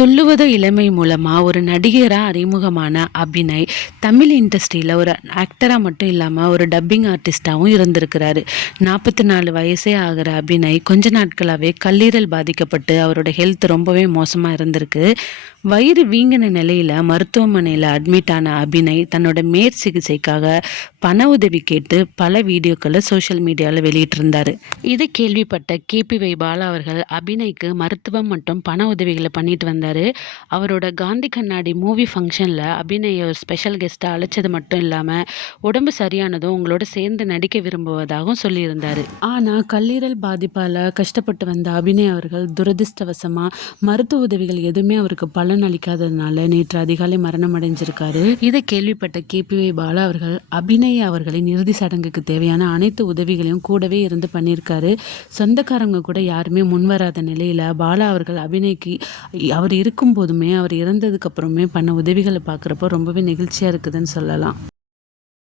துள்ளுவத இளமை மூலமா ஒரு நடிகரா அறிமுகமான அபிநய் தமிழ் இண்டஸ்ட்ரியில ஒரு ஆக்டரா மட்டும் இல்லாம ஒரு டப்பிங் ஆர்டிஸ்டாவும் இருந்திருக்கிறாரு. 44 வயசே ஆகிற அபிநய் கொஞ்ச நாட்களாவே கல்லீரல் பாதிக்கப்பட்டு அவரோட ஹெல்த் ரொம்பவே மோசமா இருந்திருக்கு. வயிறு வீங்கின நிலையில மருத்துவமனையில அட்மிட் ஆன அபிநய் தன்னோட மேற்சிகிச்சைக்காக பண உதவி கேட்டு பல வீடியோக்களை சோஷியல் மீடியாவில் வெளியிட்டிருந்தாரு. இதை கேள்விப்பட்ட KPY பாலா அவர்கள் அபிநய்க்கு மருத்துவம் மற்றும் பண உதவிகளை பண்ணிட்டு வந்தாரு. அவரோட காந்தி கண்ணாடி மூவி ஃபங்க்ஷனில் அபிநய ஒரு ஸ்பெஷல் கெஸ்ட்டாக அழைச்சது மட்டும் இல்லாமல் உடம்பு சரியானதும் உங்களோட சேர்ந்து நடிக்க விரும்புவதாகவும் சொல்லியிருந்தாரு. ஆனால் கல்லீரல் பாதிப்பால் கஷ்டப்பட்டு வந்த அபிநய் அவர்கள் துரதிர்ஷ்டவசமாக மருத்துவ உதவிகள் எதுவுமே அவருக்கு பலன் அளிக்காததுனால நேற்று அதிகாலை மரணம் அடைஞ்சிருக்காரு. இதை கேள்விப்பட்ட KPY பாலா அவர்கள் அபிநய் அவர்களின் இறுதி சடங்குக்கு தேவையான அனைத்து உதவிகளையும் கூடவே இருந்து பண்ணியிருக்காரு. சொந்தக்காரங்க கூட யாருமே முன்வராத நிலையில பாலா அவர்கள் அபிநய்க்கு அவர் இருக்கும் போதுமே அவர் இறந்ததுக்கு அப்புறமே பண்ண உதவிகளை பார்க்குறப்போ ரொம்பவே நெகிழ்ச்சியா இருக்குதுன்னு சொல்லலாம்.